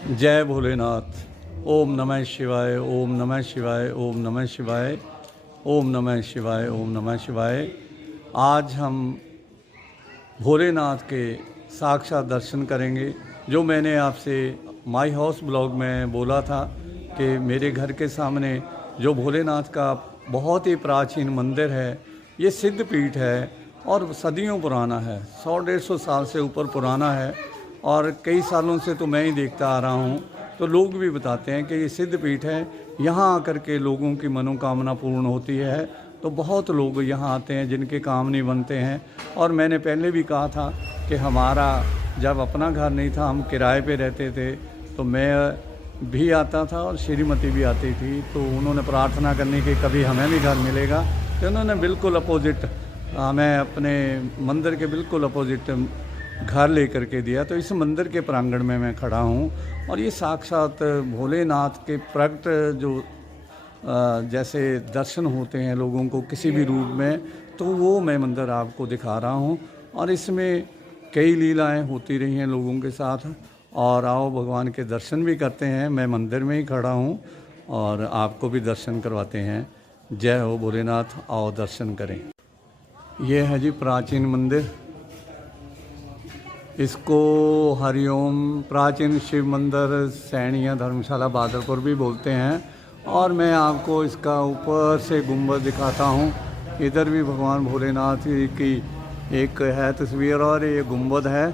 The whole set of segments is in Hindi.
जय भोलेनाथ। ओम नमः शिवाय, ओम नमः शिवाय, ओम नमः शिवाय, ओम नमः शिवाय, ओम नमः शिवाय। आज हम भोलेनाथ के साक्षात दर्शन करेंगे। जो मैंने आपसे माई हाउस ब्लॉग में बोला था कि मेरे घर के सामने जो भोलेनाथ का बहुत ही प्राचीन मंदिर है, ये सिद्ध पीठ है और सदियों पुराना है, 100-150 साल से ऊपर पुराना है और कई सालों से तो मैं ही देखता आ रहा हूँ। तो लोग भी बताते हैं कि ये सिद्ध पीठ है, यहाँ आकर के लोगों की मनोकामना पूर्ण होती है। तो बहुत लोग यहाँ आते हैं जिनके काम नहीं बनते हैं। और मैंने पहले भी कहा था कि हमारा जब अपना घर नहीं था, हम किराए पे रहते थे, तो मैं भी आता था और श्रीमती भी आती थी। तो उन्होंने प्रार्थना करनी कि कभी हमें भी घर मिलेगा, तो उन्होंने बिल्कुल अपोजिट हमें अपने मंदिर के बिल्कुल अपोजिट घर लेकर के दिया। तो इस मंदिर के प्रांगण में मैं खड़ा हूँ और ये साक्षात भोलेनाथ के प्रकट जो जैसे दर्शन होते हैं लोगों को किसी भी रूप में, तो वो मैं मंदिर आपको दिखा रहा हूँ। और इसमें कई लीलाएं होती रही हैं लोगों के साथ। और आओ भगवान के दर्शन भी करते हैं। मैं मंदिर में ही खड़ा हूँ और आपको भी दर्शन करवाते हैं। जय हो भोलेनाथ, आओ दर्शन करें। ये है जी प्राचीन मंदिर, इसको हरिओम प्राचीन शिव मंदिर सैनिया धर्मशाला बादलपुर भी बोलते हैं। और मैं आपको इसका ऊपर से गुंबद दिखाता हूँ। इधर भी भगवान भोलेनाथ की एक है तस्वीर और ये गुंबद है।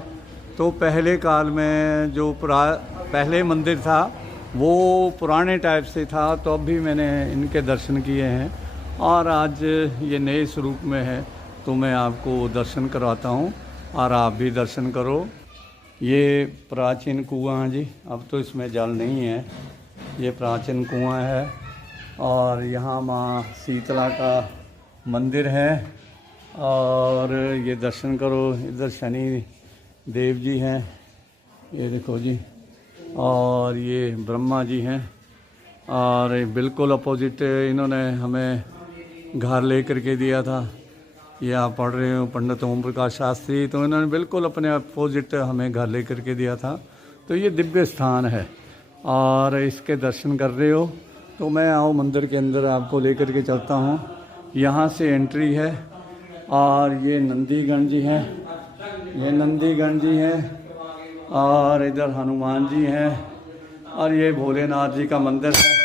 तो पहले काल में जो पहले मंदिर था वो पुराने टाइप से था, तो अब भी मैंने इनके दर्शन किए हैं। और आज ये नए स्वरूप में है, तो मैं आपको दर्शन करवाता हूँ और आप भी दर्शन करो। ये प्राचीन कुआं है जी, अब तो इसमें जल नहीं है। ये प्राचीन कुआं है और यहाँ माँ शीतला का मंदिर है। और ये दर्शन करो। इधर शनि देव जी हैं, ये देखो जी। और ये ब्रह्मा जी हैं। और बिल्कुल अपोजिट इन्होंने हमें घर ले करके दिया था। ये आप पढ़ रहे हो पंडित ओम प्रकाश शास्त्री, तो इन्होंने बिल्कुल अपने अपोजिट हमें घर ले करके दिया था। तो ये दिव्य स्थान है और इसके दर्शन कर रहे हो। तो मैं आओ मंदिर के अंदर आपको लेकर के चलता हूँ। यहाँ से एंट्री है और ये नंदीगण जी हैं, ये नंदीगण जी हैं। और इधर हनुमान जी हैं और ये भोलेनाथ जी का मंदिर है।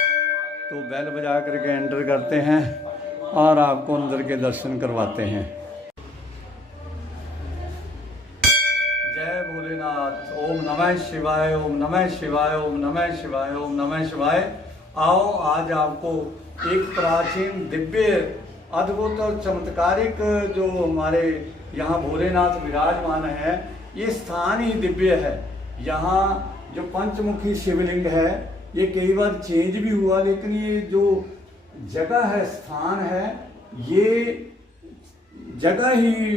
तो बैल बजा करके एंटर करते हैं और आपको अंदर के दर्शन करवाते हैं। जय भोलेनाथ। ओम नमः शिवाय, ओम नमः शिवाय, ओम नमः शिवाय, ओम नमः शिवाय। आओ आज आपको एक प्राचीन दिव्य अद्भुत और चमत्कारिक जो हमारे यहाँ भोलेनाथ विराजमान है, ये स्थान ही दिव्य है। यहाँ जो पंचमुखी शिवलिंग है, ये कई बार चेंज भी हुआ, लेकिन ये जो जगह है, स्थान है, ये जगह ही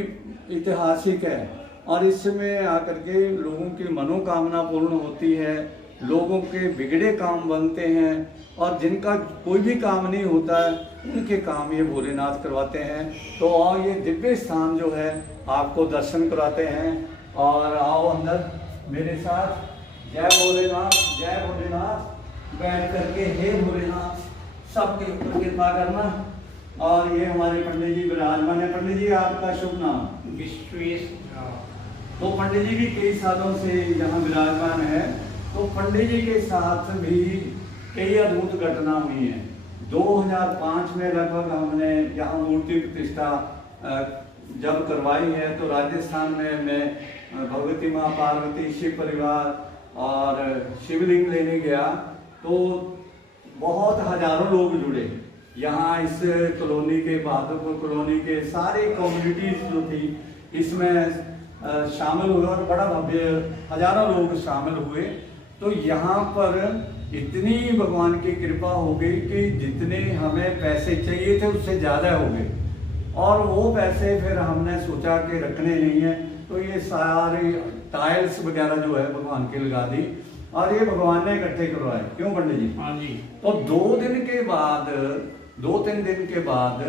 ऐतिहासिक है। और इसमें आकर के लोगों की मनोकामना पूर्ण होती है, लोगों के बिगड़े काम बनते हैं और जिनका कोई भी काम नहीं होता है उनके काम ये भोलेनाथ करवाते हैं। तो आओ ये दिव्य स्थान जो है आपको दर्शन कराते हैं। और आओ अंदर मेरे साथ। जय भोलेनाथ, जय भोलेनाथ। बैठ करके हे भोलेनाथ सबके ऊपर कृपा करना। और ये हमारे पंडित जी विराजमान है। पंडित जी आपका शुभ नाम? विश्वेश। तो पंडित जी भी कई सालों से यहाँ विराजमान है। तो पंडित जी के साथ भी कई अद्भुत घटना हुई है। 2005 में लगभग हमने यहाँ मूर्ति प्रतिष्ठा जब करवाई है, तो राजस्थान में मैं भगवती माँ पार्वती शिव परिवार और शिवलिंग लेने गया। तो बहुत हजारों लोग जुड़े यहाँ। इस कॉलोनी के, बहादुरपुर कॉलोनी के सारे कम्युनिटीज जो थी इसमें शामिल हुए और बड़ा भव्य हजारों लोग शामिल हुए। तो यहाँ पर इतनी भगवान की कृपा हो गई कि जितने हमें पैसे चाहिए थे उससे ज़्यादा हो गए। और वो पैसे फिर हमने सोचा कि रखने नहीं है, तो ये सारे टाइल्स वगैरह जो है भगवान की लगा दी और ये भगवान ने इकट्ठे करवाए। क्यों पंडित जी? हाँ जी। तो 2-3 दिन के बाद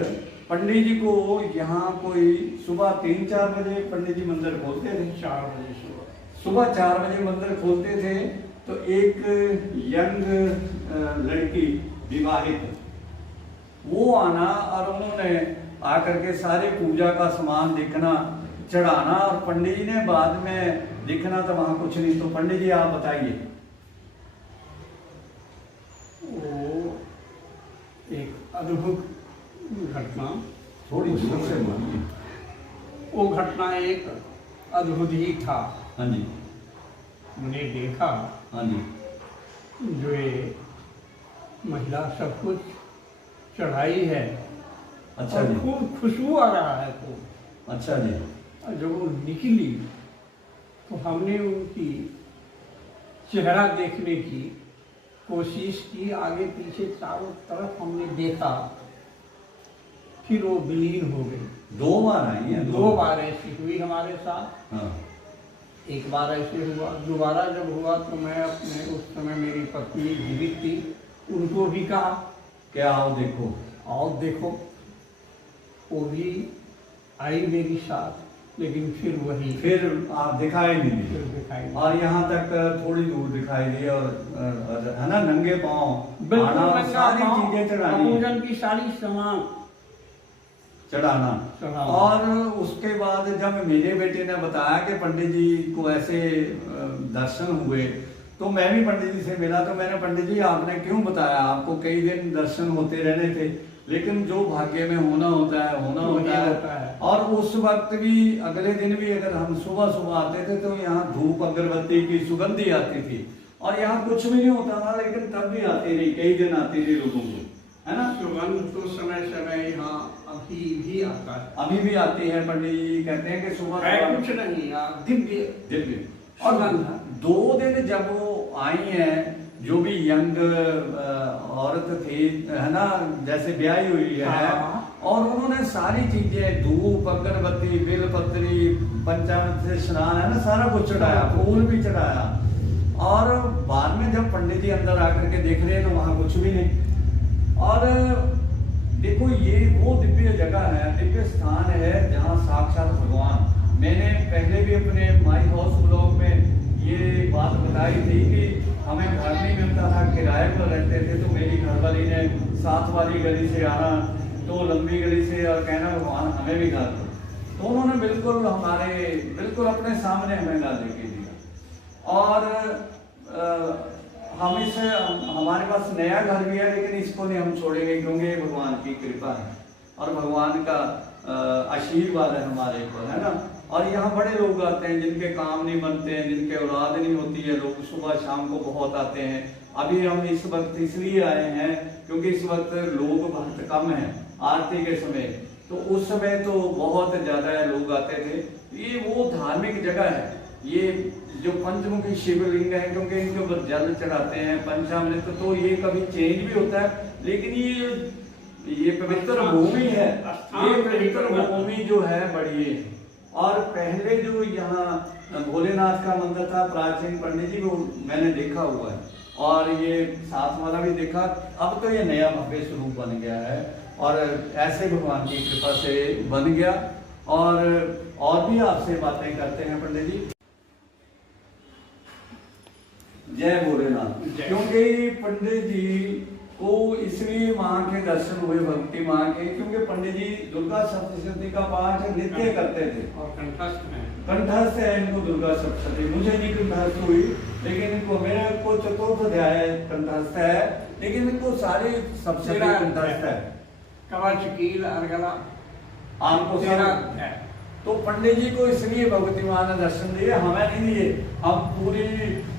पंडित जी को यहाँ कोई सुबह 3-4 बजे पंडित जी मंदिर खोलते थे। 4 बजे सुबह 4 बजे मंदिर खोलते थे। तो एक यंग लड़की विवाहित, वो आना और उन्होंने आकर के सारे पूजा का सामान देखना, चढ़ाना, और पंडित जी ने बाद में देखना तो वहां कुछ नहीं। तो पंडित जी आप बताइए। वो एक अद्भुत घटना, थोड़ी दूर से बोलिए। वो घटना एक अद्भुत ही था। हाँ जी, मैंने देखा हाँ जी, जो ये महिला सब कुछ चढ़ाई है, अच्छा और जी, खूब खुशबू आ रहा है खूब। अच्छा जी, और जब वो निकली तो हमने उनकी चेहरा देखने की कोशिश की, आगे पीछे चारों तरफ हमने देखा, फिर वो विलीन हो गई। 2 बार आई है? 2 बार ऐसी हुई हमारे साथ। हाँ, एक बार ऐसे हुआ, दोबारा जब हुआ तो मैं अपने, उस समय मेरी पत्नी जीवित थी, उनको भी कहा क्या आओ देखो। आओ देखो। वो भी आई मेरी साथ, लेकिन फिर वही फिर आप दिखाई नहीं फिर दी, दिखाई और यहाँ तक थोड़ी दूर दिखाई दी, और है ना, नंगे पाँव बिल्कुल आना, नंगा सारी पाँव, चीजें चढ़ानी, पूजन की सारी सामान चढ़ाना। चढ़ाना। और उसके बाद जब मेरे बेटे ने बताया कि पंडित जी को ऐसे दर्शन हुए, तो मैं भी पंडित जी से मिला। तो मैंने, पंडित जी आपने क्यों बताया, आपको कई दिन दर्शन होते रहने थे, लेकिन जो भाग्य में होना होता है होना होता है। और उस वक्त भी, अगले दिन भी अगर हम सुबह सुबह आते थे तो यहाँ धूप अगरबत्ती की सुगंधी आती थी, और यहाँ कुछ भी नहीं होता था, लेकिन तब भी आती रही, कई दिन आती रही लोगों को, है ना। सुगंध तो समय समय यहाँ अभी भी आता है, अभी भी आती है। पंडित जी कहते हैं कि सुबह है कुछ नहीं यार, दिव्य दिव्य। और और गंध। 2 दिन जब वो आई हैं, जो भी यंग औरत थी, है ना, जैसे ब्याही हुई है, हाँ। और उन्होंने सारी चीजें, धूप अगरबत्ती बेलपत्री पंचामृत से स्नान, है ना, सारा कुछ चढ़ाया, फूल भी चढ़ाया। और बाद में जब पंडित जी अंदर आकर के देख रहे हैं तो वहां कुछ भी नहीं। और देखो, ये वो दिव्य जगह है, दिव्य स्थान है जहाँ साक्षात भगवान। मैंने पहले भी अपने माई हाउस ब्लॉग में ये बात बताई थी कि हमें घर नहीं मिलता था, किराए पर रहते थे, तो मेरी घरवाली ने 7 वाली गली से आना, तो लंबी गली से, और कहना भगवान हमें भी घर दो। तो उन्होंने बिल्कुल अपने सामने हमें घर लेके दिया। और हम इसे, हमारे पास नया घर भी है, लेकिन इसको नहीं हम छोड़ेंगे, क्योंकि ये भगवान की कृपा है और भगवान का आशीर्वाद है हमारे ऊपर, है ना। और यहाँ बड़े लोग आते हैं जिनके काम नहीं बनते हैं, जिनके औलाद नहीं होती है, लोग सुबह शाम को बहुत आते हैं। अभी हम इस वक्त इसलिए आए हैं क्योंकि इस वक्त लोग बहुत कम हैं आरती के समय, तो उस समय तो बहुत ज्यादा लोग आते थे। ये वो धार्मिक जगह है, ये जो पंचमुखी शिवलिंग है, क्योंकि इनके ऊपर जल चढ़ाते हैं, पंचामृत, तो ये कभी चेंज भी होता है, लेकिन ये पवित्र भूमि है, ये पवित्र भूमि जो है बड़ी है। और पहले जो यहाँ भोलेनाथ का मंदिर था प्राचीन, पंडित जी को मैंने देखा हुआ है, और ये 7 वाला भी देखा। अब तो ये नया भव्य स्वरूप बन गया है, और ऐसे भगवान की कृपा से बन गया। और भी आपसे बातें करते हैं पंडित जी। जय भोलेनाथ। क्योंकि पंडित जी को इसलिए माँ के दर्शन हुए, भक्ति माँ के, क्योंकि पंडित जी दुर्गा सप्तशती का पाठ नित्य करते थे, और कंठस्थ है इनको दुर्गा सप्तशती। मुझे नहीं कंठस्थ हुई, लेकिन इनको, मेरे को चतुर्थ अध्याय कंठस्थ है, लेकिन इनको सारी सप्तशती कंठस्थ है। कवच कील अर्गला आपको है। तो पंडित जी को इसलिए भगवती माँ ने दर्शन दिए, हमें नहीं दिए। हम पूरी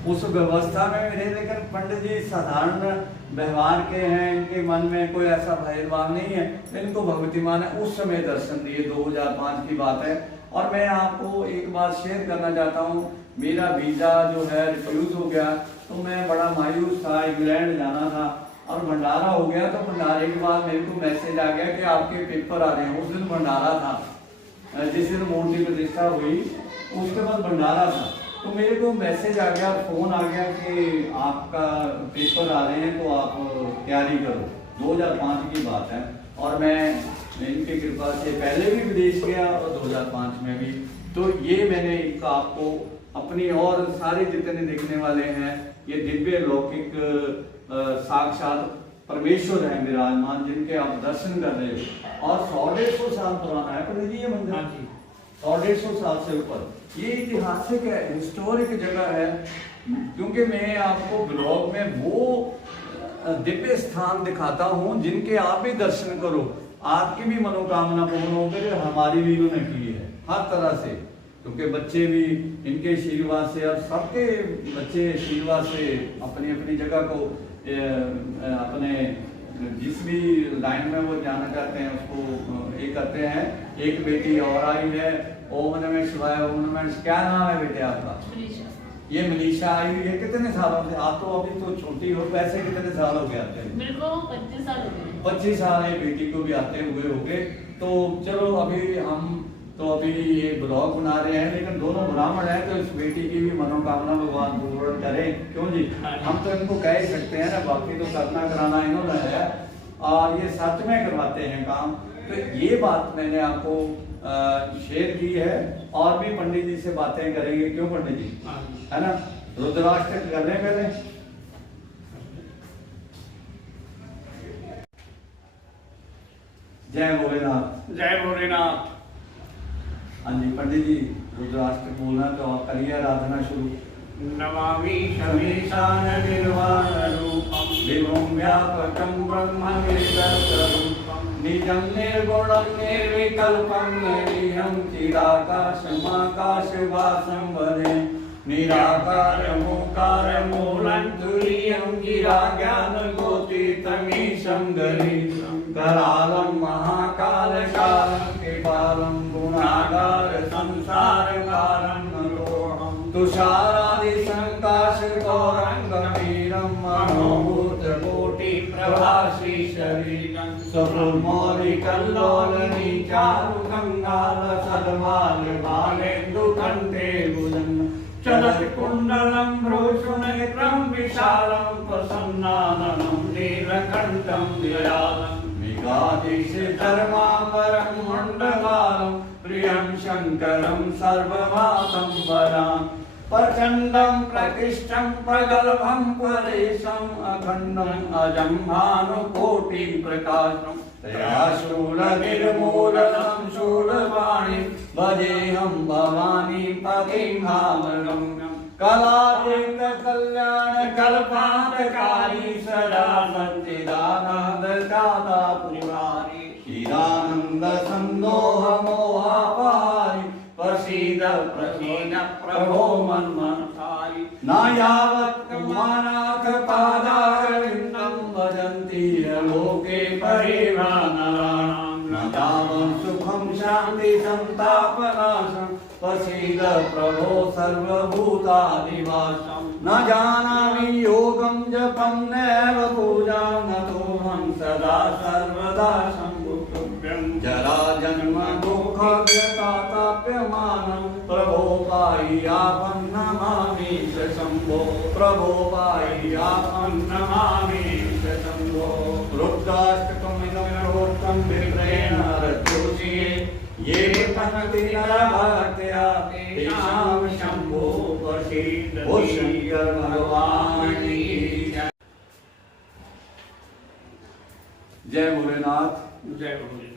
उस व्यवस्था में रहे, लेकिन पंडित जी साधारण व्यवहार के हैं, इनके मन में कोई ऐसा भेदभाव नहीं है। इनको भगवती माँ ने उस समय दर्शन दिए, 2005 की बात है। और मैं आपको एक बात शेयर करना चाहता हूँ, मेरा वीजा जो है रिफ्यूज हो गया, तो मैं बड़ा मायूस था, इंग्लैंड जाना था, और भंडारा हो गया। तो भंडारे के बाद मेरे को मैसेज आ गया कि आपके पेपर आ रहे हैं। उस दिन भंडारा था, जिस दिन मूर्ति प्रतिष्ठा हुई उसके बाद भंडारा था, तो मेरे को मैसेज आ गया, फोन आ गया कि आपका पेपर आ रहे हैं, तो आप तैयारी करो। 2005 की बात है, और मैं इनकी कृपा से पहले भी विदेश गया और 2005 में भी। तो ये मैंने एक आपको अपनी और सारे जितने देखने वाले हैं, ये दिव्य लौकिक साक्षात परमेश्वर है विराजमान, जिनके आप दर्शन कर रहे हो। और 100-150 साल पुराना है पंडित जी ये मंदिर। हाँ जी। 100-150 साल से ऊपर ये ऐतिहासिक है, हिस्टोरिक जगह है। क्योंकि मैं आपको ब्लॉग में वो दिव्य स्थान दिखाता हूँ जिनके आप भी दर्शन करो, आपकी भी मनोकामना पूर्ण हो गई, हमारी भी उन्होंने की है हर तरह से। क्योंकि बच्चे भी इनके आशीर्वाद से और सबके बच्चे आशीर्वाद से अपनी अपनी जगह को अपने जिस भी लाइन में वो जाना चाहते हैं उसको ये करते हैं। एक बेटी और आई है, ओम नमः शिवाय। ओम नमः, क्या नाम है बेटे आपका? ये मनीषा आई हुई है। कितने सालों से? आप तो अभी तो छोटी हो, वैसे कितने साल हो गए आते हैं? मेरे को 25 साल हो गए। 25 साल है बेटी को भी आते हुए हो गए। तो चलो अभी हम तो अभी ये ब्लॉग बना रहे हैं, लेकिन दोनों ब्राह्मण हैं तो इस बेटी की भी मनोकामना भगवान पूर्ण करें। क्यों जी? हम तो इनको कह ही सकते हैं ना, बाकी तो करना कराना इन्होंने है और ये सच में करवाते हैं काम। तो ये बात मैंने आपको शेयर की है और भी पंडित जी से बातें करेंगे। क्यों पंडित जी? है ना? रुद्राष्टक कर रहे पहले। जय भोलेनाथ। जय भोलेनाथ। हाँ जी पंडित जी, रुद्राष्टक बोलना तो आप करिए आराधना शुरू। नमामि शमीशान निर्वाण रूपम विभुं व्यापकं ब्रह्मनिर्दशरूपं निजं निर्गुणं निर्विकल्पं निरीहं चिदाकाशमाकाशवासं वदे निराकारमोकारमूलं तुरीयं गिराज्ञानगोतीतमीशं गरीशं करालं महाकालकालं केवलं गुणागार संसारकारं नरोहं तुषारादिसङ्काशगौरङ्गमीरं मनोभूतकोटिप्रभासी शरीरं सकुर्मौलिकल्लोलनीचारुगङ्गालसद्मालबालेन्दुकण्ठे भुजन् चलत्कुण्डलं भ्रूषुनेत्रं विशालं प्रसन्नाननं नीलकण्ठं दयालं मेघादिशधर्माम्बरं मण्डलालं प्रियं शङ्करं सर्वमातं वरान् प्रचण्डं प्रतिष्ठं प्रगल्भं परेशम् अखण्डम् अजं भानुकोटिप्रकाशं तया शूलनिर्मूलनं शूलवाणीं भजेऽहं भवानी पतिं भावगम्यं कलातीर्थकल्याणकल्पान्तकारी सदा सच्चिदानन्ददाता परिवारी चिदानन्दसन्दोहमोहापहारी प्रसीद प्रसीद प्रभो मन्मथारी न यावत् कुमानाथ पादारविन्दं भजन्ति लोके परिवानराणां न तावत् सुखं शान्ति सन्तापनाशं प्रसीद प्रभो सर्वभूतादिवासं न जानामि योगं जपं नैव पूजां नतोऽहं सदा सर्वदा शम्भुभ्यं जरा जन्म दुःख व्यताताप्यमानं प्रभो पाह्यापं नमामि च शम्भो प्रभो पाह्यापं नमामि च शम्भो रुद्राष्टकमिदं प्रोक्तं विप्रेण रजोषिये ये पठन्ति नरभक्त्या तेषां शम्भो प्रसीदति। ओ शंकर भगवान की जय भोलेनाथ। जय भोलेनाथ।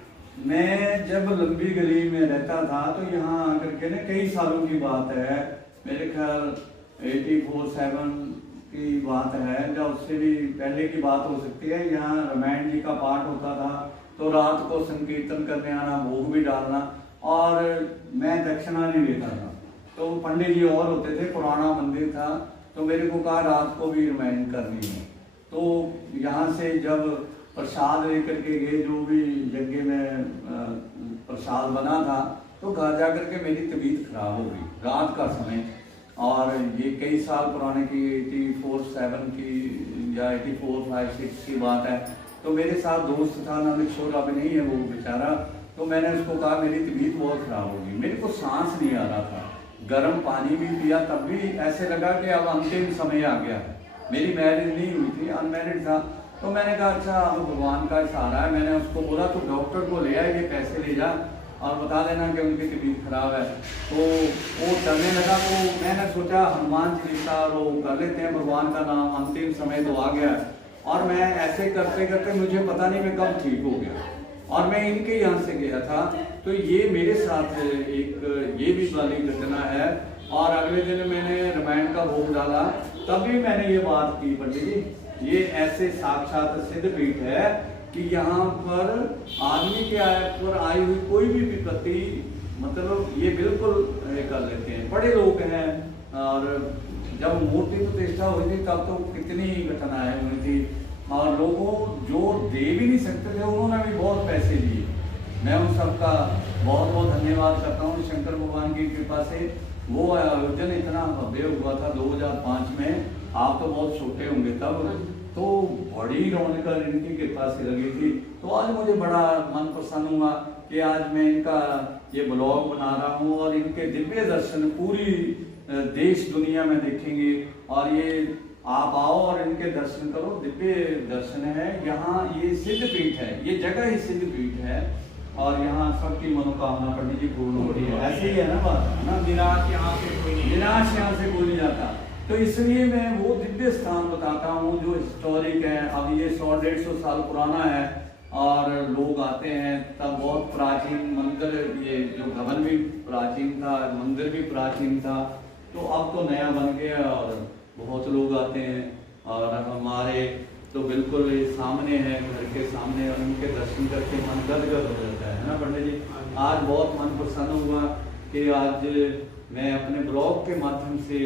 मैं जब लंबी गली में रहता था तो यहाँ आकर के ना कई सालों की बात है, मेरे ख्याल 84-7 की बात है, या उससे भी पहले की बात हो सकती है। यहाँ रामायण जी का पाठ होता था तो रात को संकीर्तन करने आना, भोग भी डालना, और मैं दक्षिणा नहीं लेता था। तो पंडित जी और होते थे, पुराना मंदिर था, तो मेरे को कहा रात को भी रामायण करनी है। तो यहाँ से जब प्रसाद लेकर के गए, जो भी यज्ञ में प्रसाद बना था, तो घर जा कर के मेरी तबीयत खराब हो गई रात का समय। और ये कई साल पुराने की 84-7 की या 84-5-6 की बात है। तो मेरे साथ दोस्त था, नाम छोटा भी नहीं है वो बेचारा। तो मैंने उसको कहा मेरी तबीयत बहुत खराब हो गई, मेरे को सांस नहीं आ रहा था, गर्म पानी भी पिया तब भी ऐसे लगा कि अब अंतिम समय आ गया है। मेरी मैरिज नहीं हुई थी, अनमैरिड था। तो मैंने कहा अच्छा अब भगवान का सहारा है। मैंने उसको बोला तो डॉक्टर को ले आए, ये पैसे ले जा और बता देना कि उनकी तबीयत खराब है। तो वो चलने लगा, तो मैंने सोचा हनुमान चालीसा वो कर लेते हैं, भगवान का नाम, अंतिम समय तो आ गया है। और मैं ऐसे करते करते मुझे पता नहीं मैं कब ठीक हो गया, और मैं इनके यहाँ से गया था। तो ये मेरे साथ एक ये भी वाली घटना है। और अगले दिन मैंने रामायण का भोग डाला, तब भी मैंने ये बात की, पंडित जी ये ऐसे साक्षात सिद्ध पीठ है कि यहाँ पर आदमी के पर आई हुई कोई भी विपत्ति मतलब ये बिल्कुल कर लेते हैं। बड़े लोग हैं, और जब मूर्ति प्रतिष्ठा हुई थी तब तो कितनी घटनाएं हुई थी, और लोगों जो दे भी नहीं सकते थे उन्होंने भी बहुत पैसे दिए। मैं उन सबका बहुत बहुत धन्यवाद करता हूँ शंकर भगवान की कृपा से। वो आयोजन इतना भव्य हुआ था 2005 में, आप तो बहुत छोटे होंगे तब, तो बड़ी रौनक इनकी कृपा से लगी थी। तो आज मुझे बड़ा मन प्रसन्न हुआ कि आज मैं इनका ये ब्लॉग बना रहा हूँ, और इनके दिव्य दर्शन पूरी देश दुनिया में देखेंगे। और ये आप आओ और इनके दर्शन करो, दिव्य दर्शन है। यहाँ ये सिद्ध पीठ है, ये जगह ही सिद्ध पीठ है, और यहाँ सबकी मनोकामना पंडित जी पूर्ण होती है। ऐसे ही है ना बात, है ना, निराश यहाँ से कोई नहीं, निराश यहाँ से कोई नहीं जाता। तो इसलिए मैं वो दिव्य स्थान बताता हूँ जो हिस्टोरिक है। अब ये 100-150 साल पुराना है, और लोग आते हैं तब बहुत प्राचीन मंदिर, ये जो भवन भी प्राचीन था, मंदिर भी प्राचीन था, तो अब तो नया बन गया और बहुत लोग आते हैं। और हमारे तो बिल्कुल ये सामने है, घर के सामने, और उनके दर्शन करके मन गदगद हो जाता है ना पंडित जी। आज बहुत मन प्रसन्न हुआ कि आज मैं अपने ब्लॉग के माध्यम से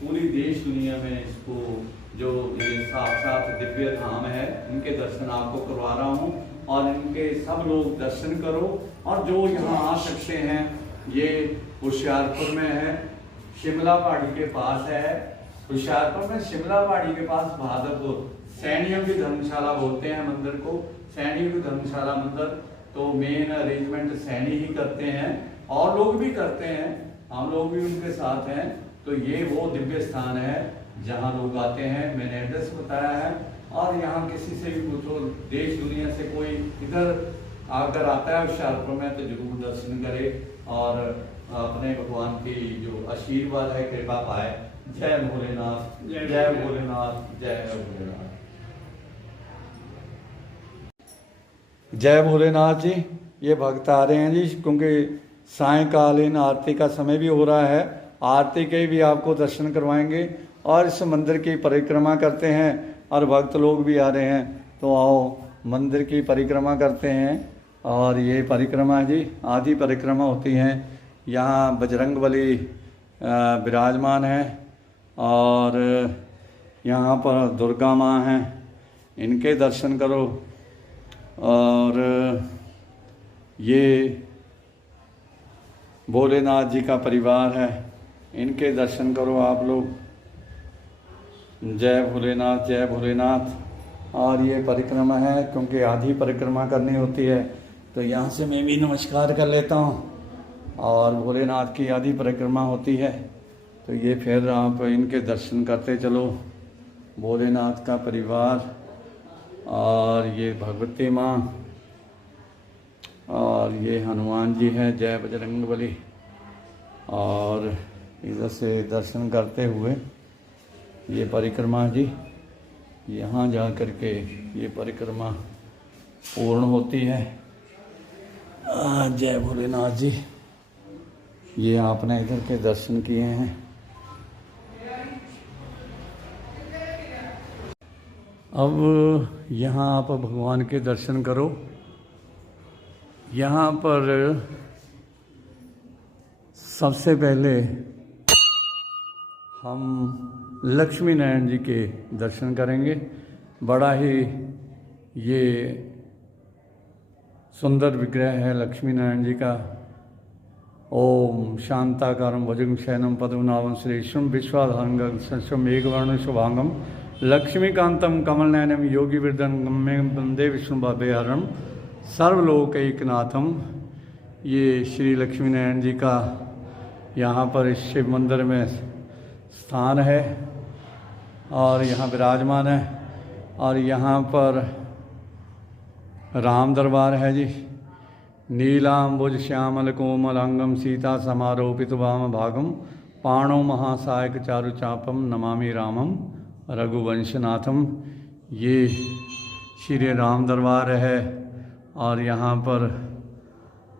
पूरी देश दुनिया में इसको जो ये साक्षात दिव्य धाम है इनके दर्शन आपको करवा रहा हूँ, और इनके सब लोग दर्शन करो। और जो यहाँ आ सकते हैं, ये होशियारपुर में है, शिमला पहाड़ी के पास है। होशियारपुर में शिमला पहाड़ी के पास भादरपुर सैनियों की धर्मशाला बोलते हैं मंदिर को, सैनियों की धर्मशाला मंदिर। तो मेन अरेंजमेंट सैनी ही करते हैं, और लोग भी करते हैं, हम लोग भी उनके साथ हैं। तो ये वो दिव्य स्थान है जहाँ लोग आते हैं। मैंने एड्रेस बताया है, और यहाँ किसी से भी पूछो, देश दुनिया से कोई इधर अगर आता है होशियारपुर में तो जरूर दर्शन करे, और अपने भगवान की जो आशीर्वाद है कृपा पाए। जय भोलेनाथ, जय भोलेनाथ, जय भोलेनाथ, जय भोलेनाथ जी। ये भक्त आ रहे हैं जी, क्योंकि सायंकालीन आरती का समय भी हो रहा है। आरती के भी आपको दर्शन करवाएंगे, और इस मंदिर की परिक्रमा करते हैं, और भक्त लोग भी आ रहे हैं। तो आओ मंदिर की परिक्रमा करते हैं। और ये परिक्रमा जी आदि परिक्रमा होती हैं। यहाँ बजरंगबली विराजमान है, और यहाँ पर दुर्गा माँ हैं, इनके दर्शन करो। और ये भोलेनाथ जी का परिवार है, इनके दर्शन करो आप लोग। जय भोलेनाथ, जय भोलेनाथ। और ये परिक्रमा है, क्योंकि आधी परिक्रमा करनी होती है, तो यहाँ से मैं भी नमस्कार कर लेता हूँ। और भोलेनाथ की आधी परिक्रमा होती है, तो ये फिर आप इनके दर्शन करते चलो। भोलेनाथ का परिवार, और ये भगवती माँ, और ये हनुमान जी है, जय बजरंगबली। और इधर से दर्शन करते हुए ये परिक्रमा जी, यहाँ जा कर के ये परिक्रमा पूर्ण होती है। जय भोलेनाथ जी। ये आपने इधर के दर्शन किए हैं। अब यहाँ आप भगवान के दर्शन करो। यहाँ पर सबसे पहले हम लक्ष्मी नारायण जी के दर्शन करेंगे। बड़ा ही ये सुंदर विग्रह है लक्ष्मी नारायण जी का। ओम शांताकारं भुजगशयनं पद्मनाभं श्रीशं विश्वाधारं सस्यं मेघवर्णं शुभांगं लक्ष्मीकांतं कमलनयनं योगिवृद्धं गम्ये वंदे विष्णुभवेहरं सर्वलोकैकनाथम। ये श्री लक्ष्मी नारायण जी का यहाँ पर इस शिव मंदिर में स्थान है, और यहाँ विराजमान है। और यहाँ पर राम दरबार है जी, नीलाम्बुज श्यामल कोमलांगम सीता समारोपित वाम भागम पाणो महासायक चारुचापम नमामि रामम रघुवंशनाथम। ये श्री राम दरबार है और यहाँ पर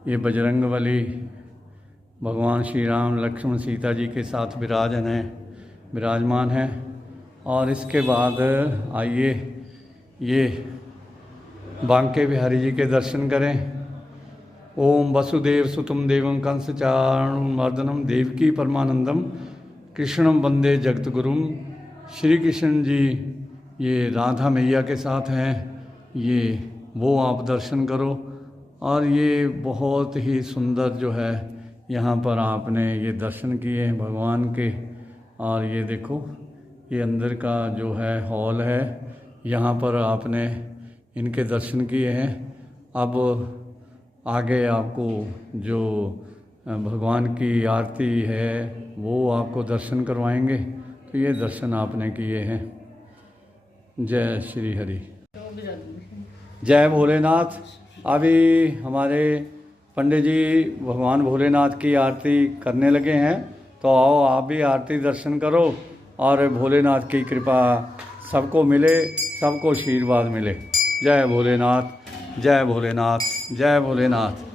ये बजरंगबली भगवान श्री राम लक्ष्मण सीता जी के साथ विराजमान है। और इसके बाद आइए ये बांके बिहारी जी के दर्शन करें। ओम वसुदेव सुतम देवम कंस चाणूरमर्दनम देवकी परमानंदम कृष्णम वंदे जगत गुरुम। श्री कृष्ण जी ये राधा मैया के साथ हैं, ये वो आप दर्शन करो। और ये बहुत ही सुंदर जो है यहाँ पर आपने ये दर्शन किए हैं भगवान के। और ये देखो ये अंदर का जो है हॉल है, यहाँ पर आपने इनके दर्शन किए हैं। अब आगे आपको जो भगवान की आरती है वो आपको दर्शन करवाएंगे। तो ये दर्शन आपने किए हैं। जय श्री हरि, जय भोलेनाथ। अभी हमारे पंडित जी भगवान भोलेनाथ की आरती करने लगे हैं, तो आओ आप भी आरती दर्शन करो और भोलेनाथ की कृपा सबको मिले, सबको आशीर्वाद मिले। जय भोलेनाथ, जय भोलेनाथ, जय भोलेनाथ।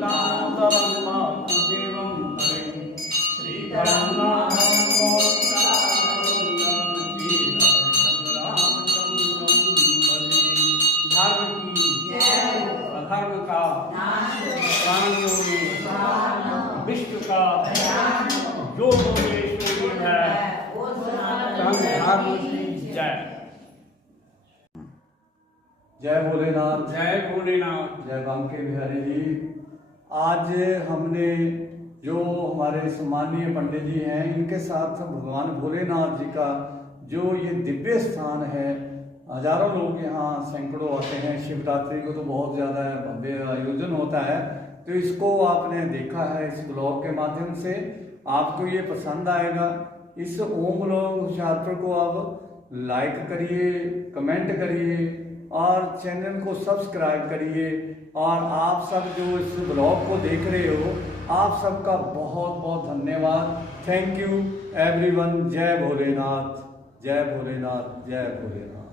दामोदरं वासुदेवं हरिं श्रीधरं नाथं धर्म की अधर्म का प्राणियों में विश्व का जो बोले सो है धर्म की जय। जय भोलेनाथ, जय भोलेनाथ, जय बांके बिहारी जी। आज हमने जो हमारे सम्मानीय पंडित जी हैं, इनके साथ भगवान भोलेनाथ जी का जो ये दिव्य स्थान है, हजारों लोग यहाँ सैकड़ों आते हैं। शिवरात्रि को तो बहुत ज़्यादा भव्य आयोजन होता है। तो इसको आपने देखा है इस ब्लॉग के माध्यम से, आपको ये पसंद आएगा। इस ओम लोग शास्त्र को आप लाइक करिए, कमेंट करिए और चैनल को सब्सक्राइब करिए। और आप सब जो इस ब्लॉग को देख रहे हो, आप सबका बहुत बहुत धन्यवाद। Thank you everyone. जय भोलेनाथ, जय भोलेनाथ, जय भोलेनाथ।